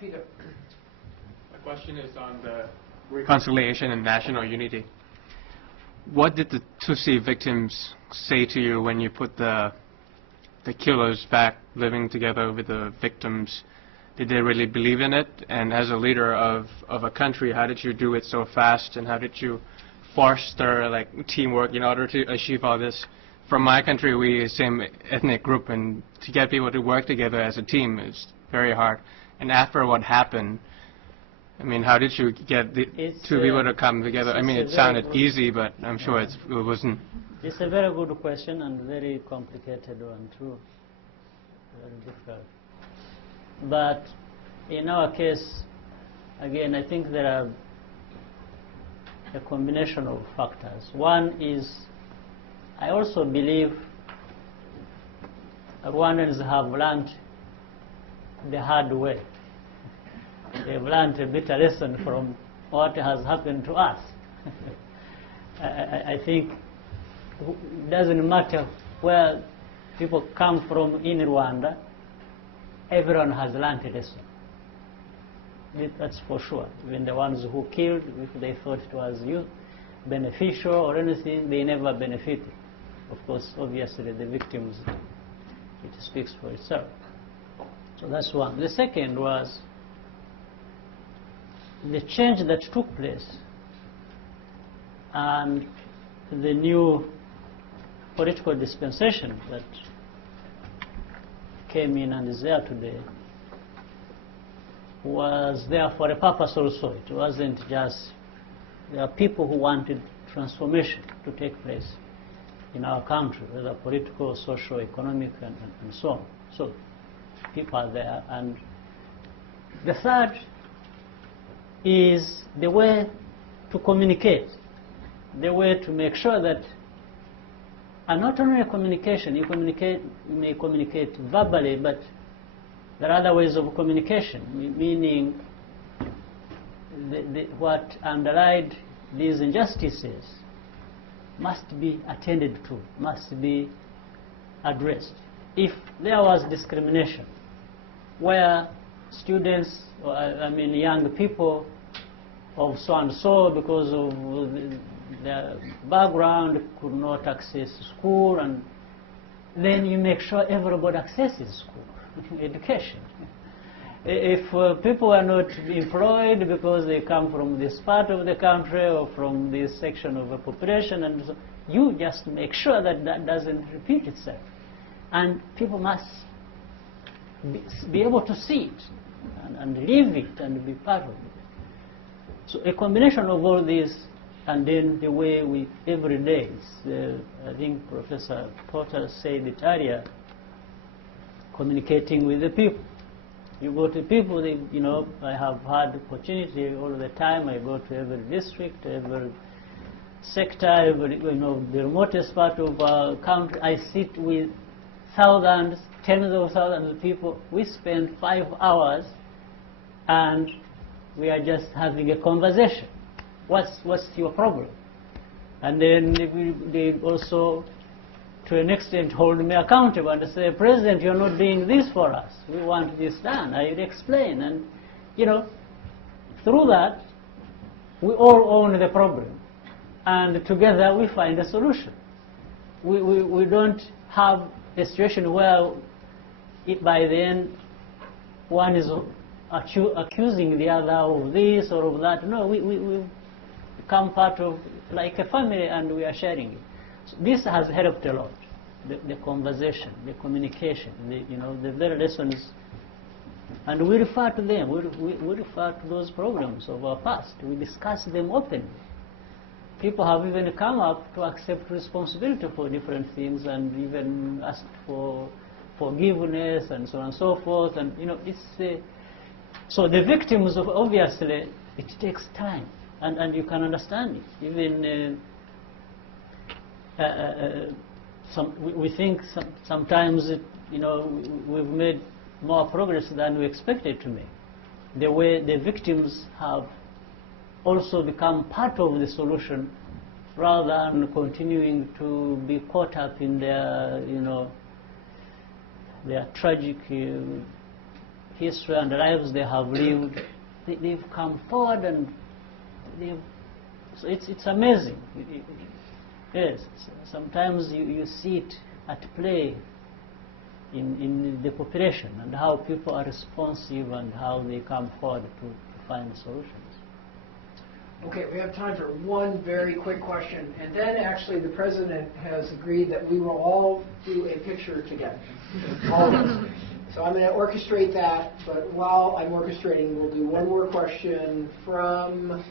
Peter. My question is on the reconciliation and national unity. What did the Tutsi victims say to you when you put the killers back living together with the victims? Did they really believe in it? And as a leader of a country, how did you do it so fast, and how did you foster like teamwork in order to achieve all this? From my country, we same ethnic group, and to get people to work together as a team is very hard. And after what happened, I mean, how did you get the two people to come together? I mean, it sounded easy, but I'm sure it wasn't. It's a very good question and very complicated one too. Very difficult. But in our case, again, I think there are a combination of factors. One is, I also believe Rwandans have learned the hard way. They've learned a bitter lesson from what has happened to us. I think it doesn't matter where people come from in Rwanda, everyone has learned a lesson. That's for sure. Even the ones who killed, if they thought it was beneficial or anything, they never benefited. Of course, obviously, the victims, it speaks for itself. So that's one. The second was the change that took place and the new political dispensation that came in and is there today was there for a purpose also. It wasn't just, there are people who wanted transformation to take place in our country, whether political, social, economic, and so on. So people are there. And the third is the way to communicate, the way to make sure that, and not only communication, you may communicate verbally, but there are other ways of communication, meaning what underlied these injustices must be attended to, must be addressed. If there was discrimination, where students, or, I mean young people of so and so, because of their background, could not access school, and then you make sure everybody accesses school, education. If people are not employed because they come from this part of the country or from this section of the population, and so, you just make sure that that doesn't repeat itself. And people must be able to see it and live it and be part of it. So a combination of all this, and then the way we every day, I think Professor Porter said it earlier, communicating with the people. You go to people, you know, I have had opportunity all the time. I go to every district, every sector, every, you know, the remotest part of our country. I sit with thousands, tens of thousands of people. We spend 5 hours, and we are just having a conversation. What's your problem? And then they also, to an extent, hold me accountable and say, President, you're not doing this for us. We want this done. I explain. And, you know, through that, we all own the problem. And together we find a solution. We don't have a situation where by the end one is accusing the other of this or of that. No, we become part of like a family, and we are sharing it. So this has helped a lot. The conversation, the communication, you know, the very lessons, and we refer to them. We refer to those problems of our past. We discuss them openly. People have even come up to accept responsibility for different things, and even asked for forgiveness and so on and so forth. And you know, it's so the victims of, obviously it takes time, and you can understand it. Even we think sometimes you know, we've made more progress than we expected to make. The way the victims have also become part of the solution, rather than continuing to be caught up in their, you know, their tragic history and lives they have lived, they've come forward and so it's amazing. Yes, sometimes you see it at play in the population and how people are responsive and how they come forward to find solutions. Okay, we have time for one very quick question, and then actually the President has agreed that we will all do a picture together, all of us. So I'm going to orchestrate that, but while I'm orchestrating, we'll do one more question from